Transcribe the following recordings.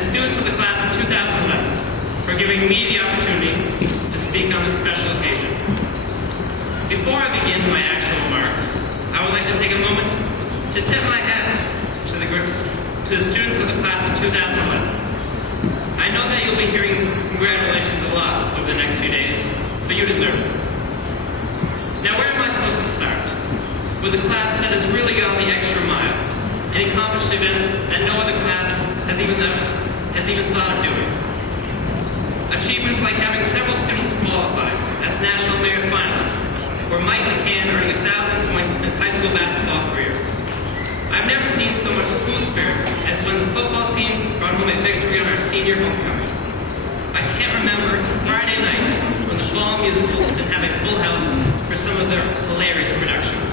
and students of the class of 2011 for giving me the opportunity to speak on this special occasion. Before I begin my actual remarks, I would like to take a moment to tip my hat to the students of the class of 2011. I know that you'll be hearing congratulations a lot over the next few days, but you deserve it. Now, where am I supposed to start? With a class that has really gone the extra mile and accomplished events that no other class has even thought of doing. Achievements like having several students qualify as national merit finalists, or Mike McCann earning 1,000 points in his high school basketball career. I've never seen so much school spirit as when the football team brought home a victory on our senior homecoming. I can't remember a Friday night when the fall musical didn't have a full house for some of their hilarious productions.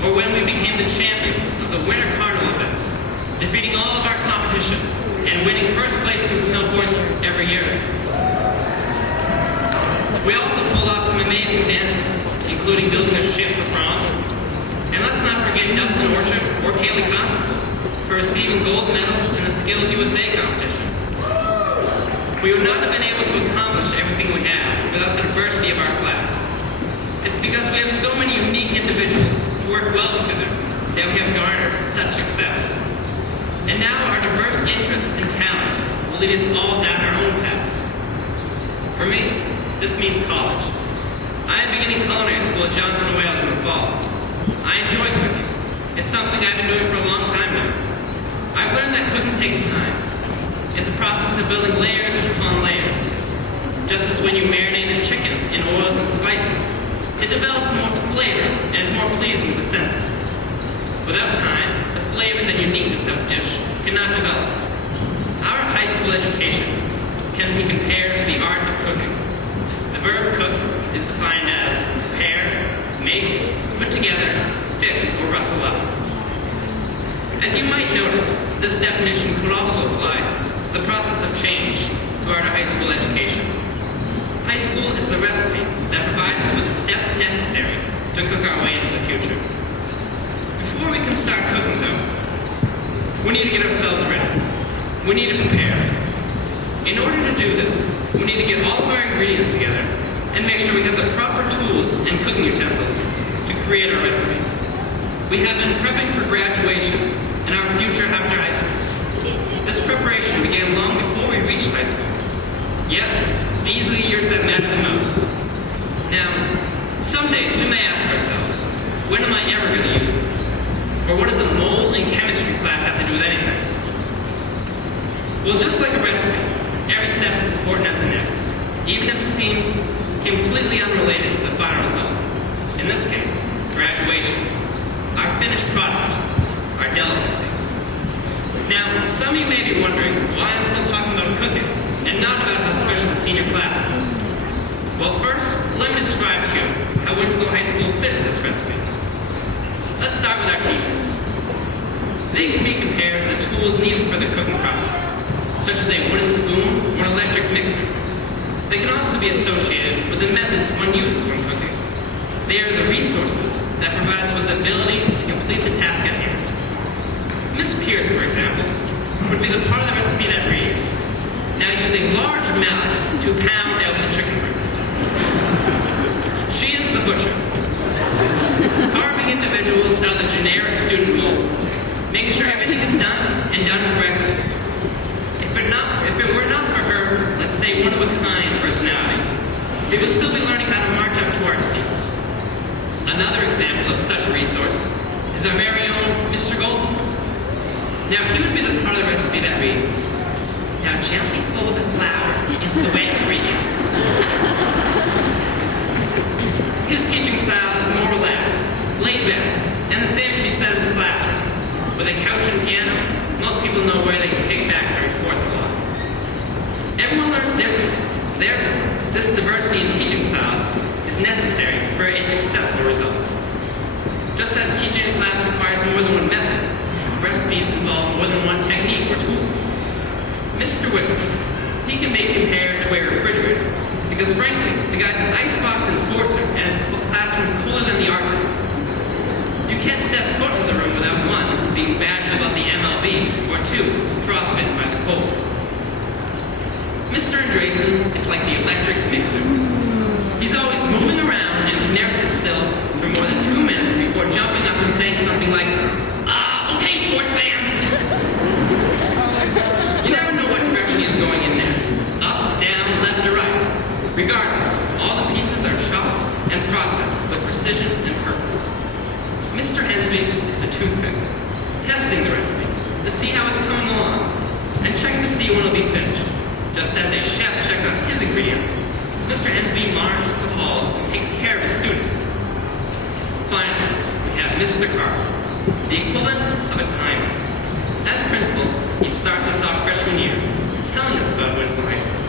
Or when we became the champions of the winter carnival events, defeating all of our competition and winning first place in snowboards every year. We also pulled off some amazing dances, including building a ship for prom. And let's not forget Dustin Orchard or Kaylee Constable for receiving gold medals in the Skills USA competition. We would not have been able to accomplish everything we have without the diversity of our class. It's because we have so many unique individuals who work well together that we have garnered such success. And now our diverse interests and talents will lead us all down our own paths. For me, this means college. I am beginning culinary school at Johnson & Wales in the fall. I enjoy cooking. It's something I've been doing for a long time now. I've learned that cooking takes time. It's a process of building layers upon layers. Just as when you marinate a chicken in oils and spices, it develops more flavor and is more pleasing to the senses. Without time, the flavors and uniqueness of a dish cannot develop. Our high school education can be compared to the art of cooking. The verb cook is defined as prepare, make, put together, fix, or rustle up. As you might notice, this definition could also apply to the process of change throughout our high school education. High school is the recipe that provides us with the steps necessary to cook our way into the future. Before we can start cooking, though, we need to get ourselves ready. We need to prepare. In order to do this, we need to get all of our ingredients together and make sure we have the proper tools and cooking utensils to create our recipe. We have been prepping for graduation and our future after high school. This preparation began long before we reached high school. Yet, these are the years that matter the most. Now, some days we may ask ourselves, when am I ever going to use this? Or what does a mole in chemistry class have to do with anything? Well, just like a recipe, every step is important as the next, even if it seems completely unrelated to the final result. In this case, graduation, our finished product, our delicacy. Now, some of you may be wondering why I'm still talking about cooking and not about how special the senior class is. Well, first, let me describe to you how Winslow High School fits this recipe. Let's start with our teachers. They can be compared to the tools needed for the cooking process, such as a wooden spoon or an electric mixer. They can also be associated with the methods one uses when cooking. They are the resources that provide us with the ability to complete the task at hand. Miss Pierce, for example, would be the part of the recipe that reads, now use a large mallet to pound out the chicken breast. She is the butcher, carving individuals out of the generic student mold, making sure everything is done and done correctly. If it were not for her, let's say, one-of-a-kind personality, we would still be learning how to march up to our seats. Another example of such a resource is our very own Mr. Goldsmith. Now, he would be the part of the recipe that reads, now gently fold the flour into the wet ingredients. His teaching style is more relaxed, laid back, and the same can be said of his classroom. With a couch and piano, most people know where they can kick back during fourth block. Everyone learns differently. Therefore, this diversity in teaching styles is necessary for a successful result. Just as teaching a class requires more than one method, recipes involve more than one technique or tool. Mr. Whitman, he can be compared to a refrigerator because, frankly, the guy's an icebox enforcer and his classroom's cooler than the Arctic. You can't step foot in the room without one, being badged about the MLB, or two, frostbitten by the cold. Mr. Andresen is like the electric mixer. He's always moving around and can never sit still for more than 2 minutes before jumping up and saying something like, okay, sport fans. You never know what direction he's going in next. Up, down, left, or right. Regardless, all the pieces are chopped and processed with precision and purpose. Mr. Hensby is the toothpick, testing the recipe to see how it's coming along, and checking to see when it'll be finished. Just as a chef checks on his ingredients, Mr. Hensby monitors the halls and takes care of his students. Finally, we have Mr. Carr, the equivalent of a timer. As principal, he starts us off freshman year, telling us about Winslow High School.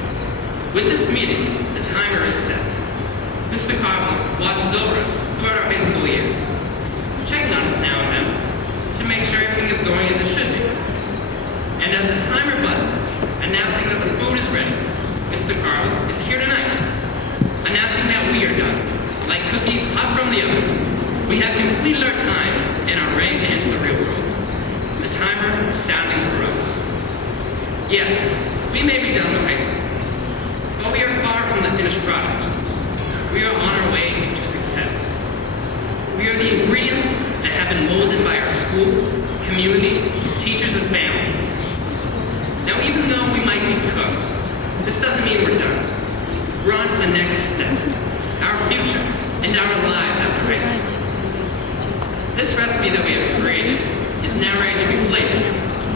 With this meeting, the timer is set. Mr. Carr watches over us throughout our high school years, checking on us now and then to make sure everything is going as it should be. And as the timer buzzes, announcing that the food is ready, Mr. Carr is here tonight, announcing that we are done. Like cookies hot from the oven, we have completed our time and are ready to enter the real world. The timer is sounding for us. Yes, we may be done with high school, but we are far from the finished product. We are on our way to success. We are the ingredients that have been molded by our school, community, teachers, and families. Now, even though we might be cooked, this doesn't mean we're done. We're on to the next step, our future, and our lives after high school. This recipe that we have created is now ready to be plated,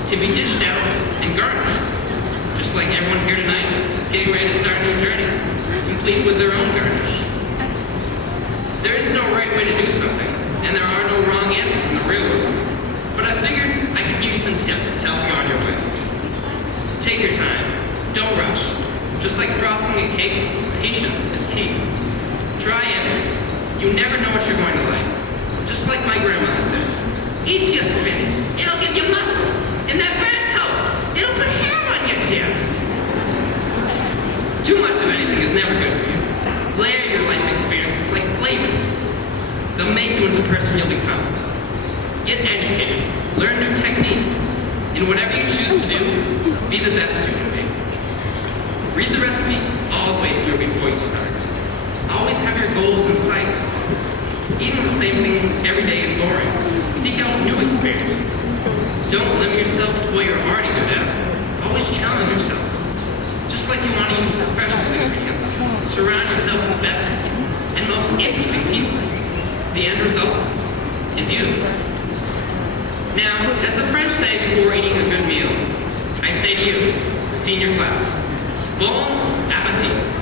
to be dished out and garnished, just like everyone here tonight is getting ready to start a new journey, complete with their own garnish. There is no right way to do something, and there are no wrong answers in the real world, but I figured I could give you some tips to help you on your way. Take your time. Don't rush. Just like frosting a cake, patience is key. Try everything. You never know what you're going to like. Just like my grandmother says, eat your spinach. It'll give you muscles. And that burnt toast, it'll put hair on your chest. Too much of anything is never good for you. Layer your life experiences like flavors. They'll make you into the person you'll become. Get educated. Learn new techniques. In whatever you choose to do, be the best you can be. Read the recipe all the way through before you start. Always have your goals in sight. Eating the same thing every day is boring. Seek out new experiences. Don't limit yourself to what you're already good at. Always challenge yourself. Just like you want to use the freshest ingredients, surround yourself with the best and most interesting people. The end result is you. Now, as the French say before eating a good meal, I say to you, the senior class, bon appétit.